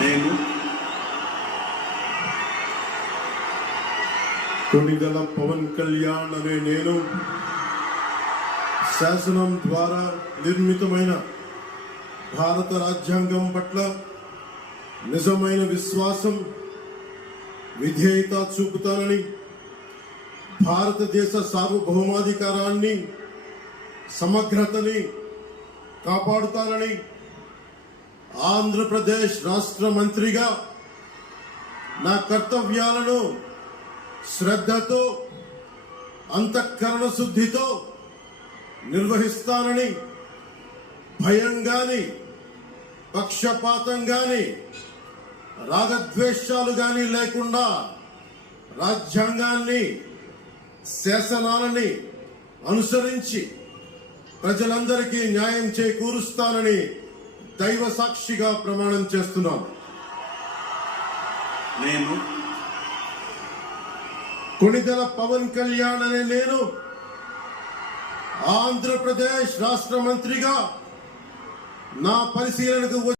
నేను కొణిదెల పవన్ కళ్యాణ్ అనే నేను శాసనం ద్వారా నిర్మితమైన భారత రాజ్యాంగం పట్ల నిజమైన విశ్వాసం, విధేయత చూపుతానని, భారతదేశ సార్వభౌమాధికారాన్ని, సమగ్రతని కాపాడుతానని, ఆంధ్రప్రదేశ్ రాష్ట్ర మంత్రిగా నా కర్తవ్యాలను శ్రద్ధతో, అంతఃకరణ శుద్ధితో నిర్వహిస్తానని, భయం గాని, పక్షపాతం గాని, రాగద్వేషాలు గాని లేకుండా రాజ్యాంగాన్ని, శాసనాలని అనుసరించి ప్రజలందరికీ న్యాయం చేకూరుస్తానని దైవ సాక్షిగా ప్రమాణం చేస్తున్నాను. నేను కొణిదెల పవన్ కళ్యాణ్ అనే నేను ఆంధ్రప్రదేశ్ రాష్ట్ర మంత్రిగా నా పరిశీలనకు